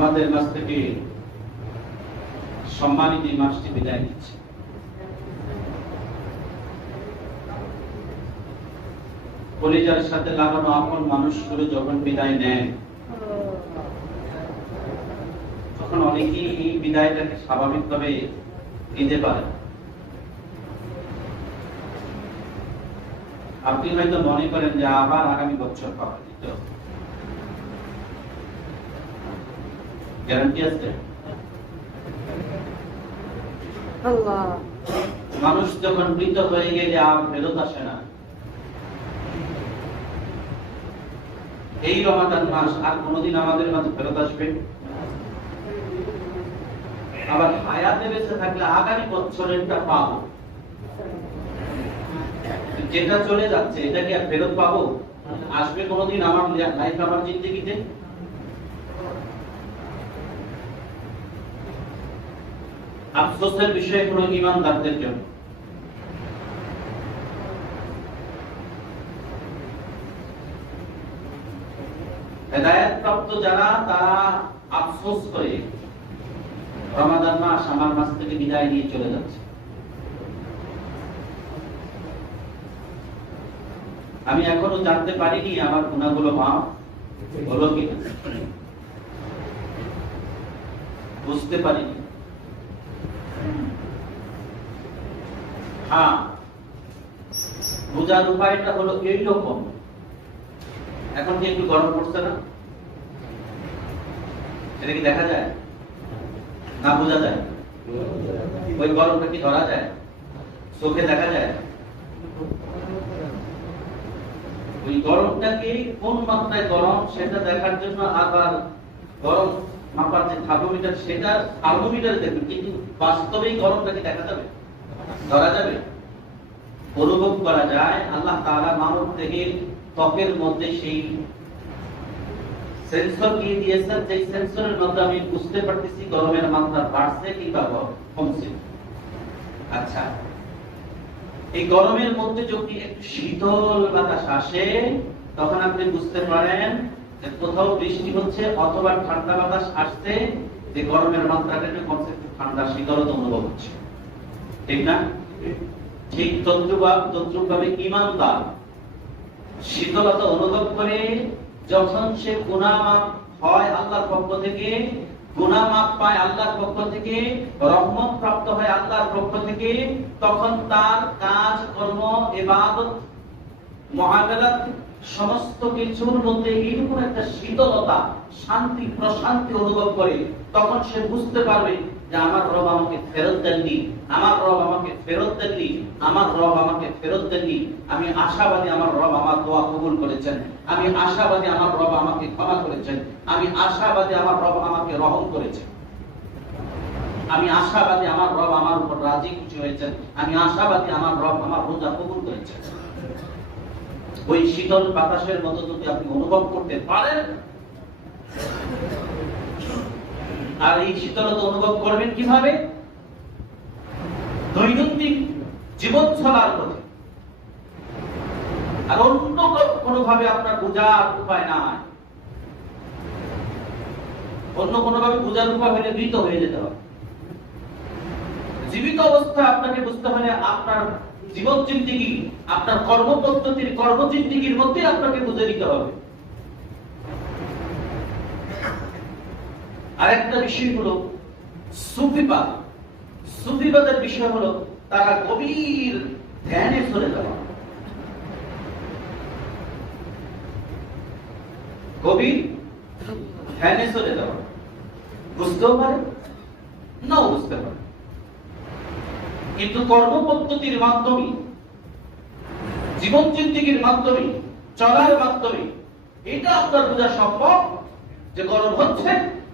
আমাদের মাঝ থেকে সম্মানিত এই মাসটি বিদায় নিচ্ছে। কলিজার সাথে লাগানো আপন মানুষগুলো যখন বিদায় নেন, তখন অনেকেই এই বিদায়টাকে স্বাভাবিকভাবে নিতে পারে। আপনি হয়তো মনে করেন যে আবার আগামী বছর পাওয়া যেত, গ্যারান্টি আছে? মানুষ যখন মৃত হয়ে গেলে আর ফেরত আসে না। এই রমাদান মাস আর কোনদিন আমাদের মাঝে ফেরত আসবে? আবার হায়াতে বেঁচে থাকলে আগামী বছরেরটা পাবো, যেটা চলে যাচ্ছে এটা কি আর ফেরত পাবো? আসবে কোনদিন আমার লাইফ, আমার জিন্দেগিতে? আফসোসের বিষয় হলো ঈমানদারদের জন্য। হেদায়েত প্রাপ্ত যারা, তারা আফসোস করে রমাদান মাস আমার মাস থেকে বিদায় নিয়ে চলে যাচ্ছে। আমি এখনো জানতে পারিনি আমার গুনাহগুলো মাফ হলো কিনা, বুঝতে পারিনি। হ্যাঁ, বোঝার উপায়টা হলো এইরকম। এখন কি একটু গরম পড়ছে না? এটা কি দেখা যায় না বোঝা যায়? ওই গরমটা কি ধরা যায়? চোখে দেখা যায়? ওই গরমটাকে কোন মাত্রায় গরম সেটা দেখার জন্য আবার গরম মাপার যে থার্মোমিটার, সেটা থার্মোমিটার দেখবেন, কিন্তু বাস্তবেই গরমটাকে দেখা যাবে, ধরা যাবে, অনুভব করা যায়। আল্লাহ তাআলা মানব দেহের ত্বকের মধ্যে সেই সেন্সর দিয়ে দিয়েছেন, যে সেন্সরের মধ্যে আমি বুঝতে পারতেছি গরমের মাত্রা বাড়ছে কিংবা কমছে। আচ্ছা, এই গরমের মধ্যে যদি একটু শীতল বাতাস আসে, তখন আপনি বুঝতে পারেন যে কোথাও বৃষ্টি হচ্ছে অথবা ঠান্ডা বাতাস আসছে, যে গরমের মাত্রাটা একটু কমছে, একটু ঠান্ডা শীতলতা অনুভব হচ্ছে, ঠিক না? ঠিক তদ্রুপভাবে ঈমানদার শীতলতা অনুভব করে যখন সে গুনাহ মাফ হয় আল্লাহর পক্ষ থেকে, গুনাহ মাফ পায় আল্লাহর পক্ষ থেকে, রহমত প্রাপ্ত হয় আল্লাহর পক্ষ থেকে, তখন তার কাজ কর্ম, ইবাদত, মুআমালাত সমস্ত কিছুর মধ্যে এইরকম একটা শীতলতা, শান্তি, প্রশান্তি অনুভব করে। তখন সে বুঝতে পারবে যে আমার রব আমাকে ফেরত দেননি, আমার রব আমাকে ফেরত দেননি, আমার রব আমাকে ফেরত দেননি। আমি আশাবাদী আমার রব আমার দোয়া কবুল করেছেন, আমি আশাবাদী আমার রব আমাকে ক্ষমা করেছেন, আমি আশাবাদী আমার রব আমাকে রহম করেছেন, আমি আশাবাদী আমার রব আমার উপর রাজি খুশি হয়েছেন, আমি আশাবাদী আমার রব আমার রোজা কবুল করেছেন। ওই শীতল বাতাসের মতো যদি আপনি অনুভব করতে পারেন, আর এই শীতলতা অনুভব করবেন কিভাবে? দৈনন্দিন জীবন চলার পথে। আর অন্য কোনোভাবে আপনার বোঝার উপায় নাই। অন্য কোনোভাবে বোঝার উপায় হলে মৃত হয়ে যেতে হবে। জীবিত অবস্থা আপনাকে বুঝতে হলে আপনার জীবন জিন্দেগি, আপনার কর্মপদ্ধতির, কর্মজিন্দেগির মধ্যে আপনাকে বুঝে নিতে হবে। আরেকটা বিষয় হলো সুফিবাদ। সুফিবাদের বিষয় হলো তারা গভীর ধ্যানে চলে যাওয়া, গভীর ধ্যানে চলে যাওয়া। বুঝতেও পারে নাও বুঝতে পারে, কিন্তু কর্মপদ্ধতির মাধ্যমে, জীবন জিন্দেগির মাধ্যমে, চলার মাধ্যমে এটা আপনার বোঝা সম্ভব যে গরম হচ্ছে,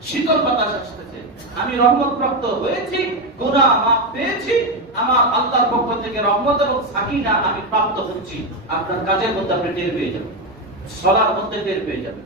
শীতল বাতাস আসতেছে, আমি রহমত প্রাপ্ত হয়েছি, গুনাহ মাফ পেয়েছি, আমার আল্লাহর পক্ষ থেকে রহমত এবং সাকিনা আমি প্রাপ্ত হচ্ছি। আপনার কাজের মধ্যে আপনি টের পেয়ে যাবেন, চলার মধ্যে টের পেয়ে যাবেন।